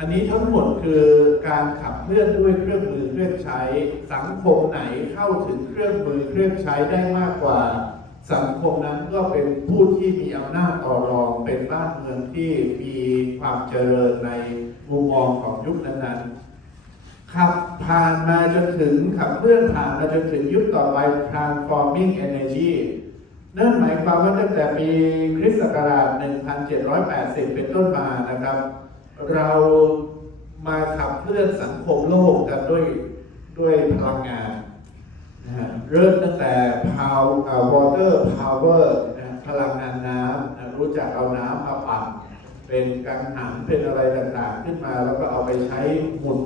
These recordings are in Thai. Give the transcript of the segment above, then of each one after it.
อันนี้ทั้งหมดคือการขับเคลื่อนด้วยเครื่องมือเครื่องใช้ สังคมไหนเข้าถึงเครื่องมือเครื่องใช้ได้มากกว่า สังคมนั้นก็เป็นผู้ที่มีอำนาจต่อรองเป็นบ้านเมืองที่มีความเจริญในมุมมองของยุคนั้นๆขับผ่านมาจนถึงขับเคลื่อนผ่านมาจนถึงยุคต่อไป transforming energy นั่นหมายความว่าตั้งแต่ปีคริสต์ศักราช 1780 เป็นต้นมานะครับ เรามาขับเคลื่อนสังคมโลกกันด้วยด้วยพลังงานนะฮะเริ่มตั้งแต่ power water power นะพลังงานน้ำนะรู้จักเอาน้ำมาปั่นเป็นกังหันเป็นอะไรต่างๆ ขึ้นมาแล้วก็เอาไปใช้หมุน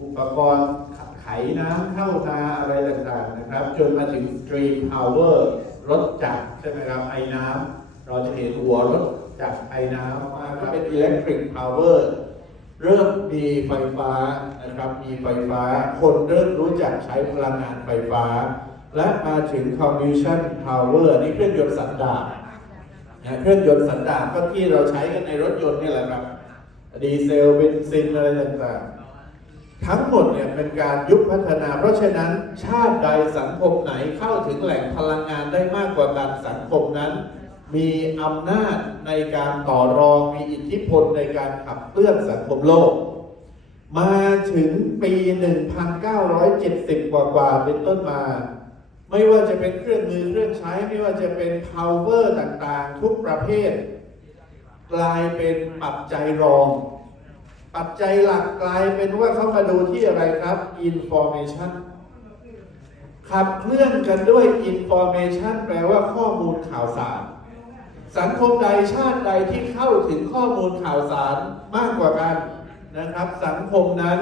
อุปกรณ์ขับไขน้ำเข้านาอะไรต่างๆนะครับ จนมาถึง Stream Power รถจักรใช่ไหมครับไอ้น้ำเราจะเห็นหัวรถจักรไอ้น้ำ มาก็เป็น Electric Power เริ่มมีไฟฟ้านะครับ มีไฟฟ้า คนเริ่มรู้จักใช้พลังงานไฟฟ้า และมาถึง Combustion Power นี่เครื่องยนต์สันดาปนะเครื่องยนต์สันดาปก็ที่เราใช้กันในรถยนต์นี่แหละครับ ดีเซลเบนซินอะไรต่างๆ ทั้งหมดเนี่ยเป็นการยุคพัฒนา เพราะฉะนั้นชาติใดสังคมไหนเข้าถึงแหล่งพลังงานได้มากกว่ากันสังคมนั้น มีอำนาจในการต่อรองมีอิทธิพลในการขับเคลื่อนสังคมโลก มาถึงปี 1970กว่ากว่าๆเป็นต้นมา ไม่ว่าจะเป็นเครื่องมือเครื่องใช้ ไม่ว่าจะเป็น power ต่างๆ ทุกประเภท กลายเป็นปัจจัยรอง ปัจจัยหลักกลายเป็นว่าเข้ามาดูที่อะไรครับ information ขับเคลื่อนกันด้วย information แปลว่าข้อมูลข่าวสาร สังคมใดชาติใดที่เข้าถึงข้อมูลข่าวสารมากกว่ากันนะครับ สังคมนั้น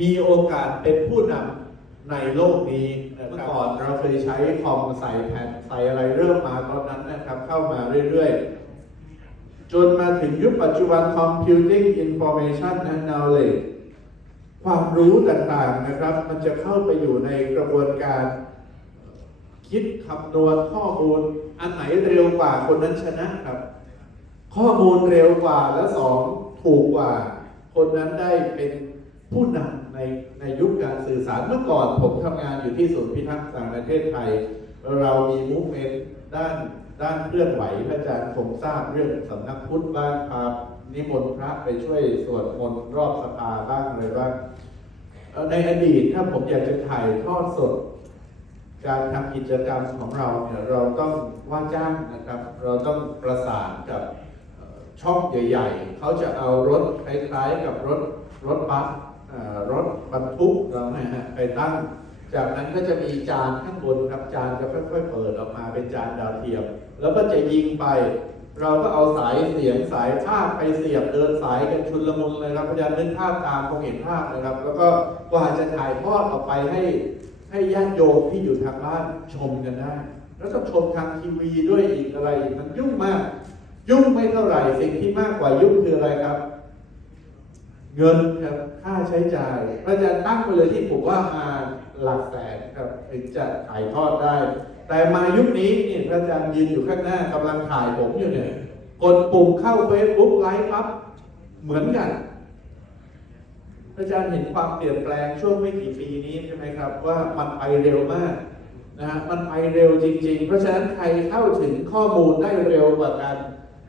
มีโอกาสเป็นผู้นำในโลกนี้เมื่อก่อนเราเคยใช้คอมใส่แผ่นใส่อะไรเริ่มมาตอนนั้นนะครับ เข้ามาเรื่อยๆ จนมาถึงยุคปัจจุบัน computing information and knowledge ความรู้ต่างๆนะครับ มันจะเข้าไปอยู่ในกระบวนการ คิดคำนวณข้อมูล อันไหนเร็วกว่าคนนั้นชนะครับ ข้อมูลเร็วกว่าและสองถูกกว่า คนนั้นได้เป็นผู้นำในในยุคการสื่อสารเมื่อก่อนผมทำงานอยู่ที่ศูนย์พิทักษ์ต่างประเทศไทย เรามีมูฟเมนต์ด้านด้านเคลื่อนไหวพระอาจารย์คงทราบเรื่องสำนักพุทธบ้างพานิมนต์พระไปช่วยสวดมนต์รอบสภาบ้างอะไรบ้างในอดีตถ้าผมอยากจะถ่ายทอดสด การทำกิจกรรมของเราเนี่ยเราต้องว่าจ้างนะครับ เราต้องประสานกับช่องใหญ่ ๆ เขาจะเอารถคล้ายๆกับรถรถบัสรถบรรทุกเราเนี่ยฮะไปตั้ง จากนั้นก็จะมีจานข้างบนครับจานจะค่อยๆเปิดออกมาเป็นจานดาวเทียม แล้วก็จะยิงไป เราก็เอาสายเสียงสายภาพไปเสียบเดินสายกันชุนละมุนเลยครับพยายามนึกภาพตามคงเห็นภาพนะครับ แล้วก็กว่าจะถ่ายทอดออกไปให้ ให้ญาติโยมที่อยู่ทางบ้านชมกันได้ แล้วต้องชมทางทีวีด้วยอีกอะไร มันยุ่งมาก ยุ่งไม่เท่าไหร่สิ่งที่มากกว่ายุ่งคืออะไรครับ เงินครับค่าใช้จ่ายพระอาจารย์ตั้งไปเลยที่ผมว่ามาหลักแสนครับถึงจะถ่ายทอดได้ แต่มายุคนี้นี่พระอาจารย์ยืนอยู่ข้างหน้ากำลังถ่ายผมอยู่เนี่ยกดปุ่มเข้าเฟซบุ๊กไลฟ์ปั๊บเหมือนกันอาจารย์เห็นความเปลี่ยนแปลงช่วงไม่กี่ปีนี้ใช่ไหม ครับว่ามันไปเร็วมากนะฮะมันไปเร็วจริง ๆ เพราะฉะนั้นใครเข้าถึงข้อมูลได้เร็วกว่ากัน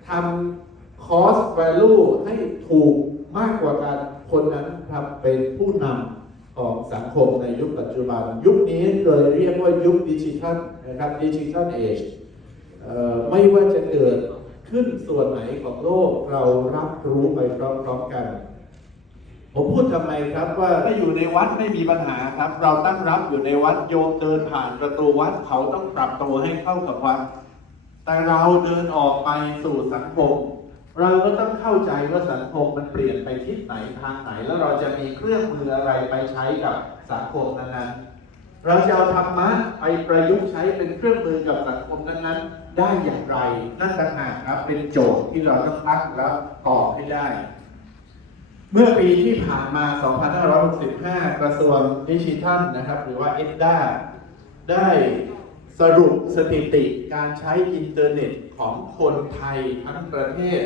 ทำ cost value ให้ถูกมากกว่ากันคนนั้นครับเป็นผู้นำของสังคมในยุคปัจจุบัน ยุคนี้เลยเรียกว่ายุคดิจิทัลนะครับดิจิทัลเอชไม่ว่าจะเกิดขึ้นส่วนไหนของโลกเรารับรู้ไปพร้อมๆกัน ผมพูดทำไมครับว่าถ้าอยู่ในวัดไม่มีปัญหาครับ เราตั้งรับอยู่ในวัดโยมเดินผ่านประตูวัดเขาต้องปรับตัวให้เข้ากับวัด แต่เราเดินออกไปสู่สังคม เราก็ต้องเข้าใจว่าสังคมมันเปลี่ยนไปทิศไหนทางไหน แล้วเราจะมีเครื่องมืออะไรไปใช้กับสังคมนั้นๆ เราจะเอาธรรมะไปประยุกต์ใช้เป็นเครื่องมือกับสังคมนั้นๆ ได้อย่างไรนั่นต่างหากครับเป็นโจทย์ที่เราต้องตั้งแล้วตอบให้ได้ เมื่อปีที่ผ่านมา 2565 กระทรวงดิจิทัลนะครับ หรือว่า EDDA ได้สรุปสถิติการใช้อินเทอร์เน็ตของคนไทยทั้งประเทศ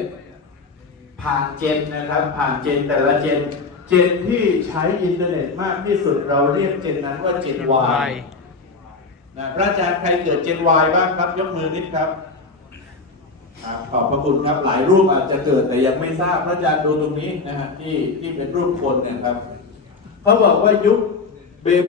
ภผ่านเจนนะครับ ผ่านเจนแต่ละเจน เจนที่ใช้อินเทอร์เน็ตมากที่สุดเราเรียกเจนนั้นว่าเจน Y นะพระอาจารย์ใครเกิดเจน Y บ้างครับ ยกมือนิดครับ ขอบพระคุณครับหลายรูปอาจจะเกิดแต่ยังไม่ทราบพระอาจารย์ดูตรงนี้นะฮะที่ที่เป็นรูปคนเนะครับ เขาบอกว่ายุค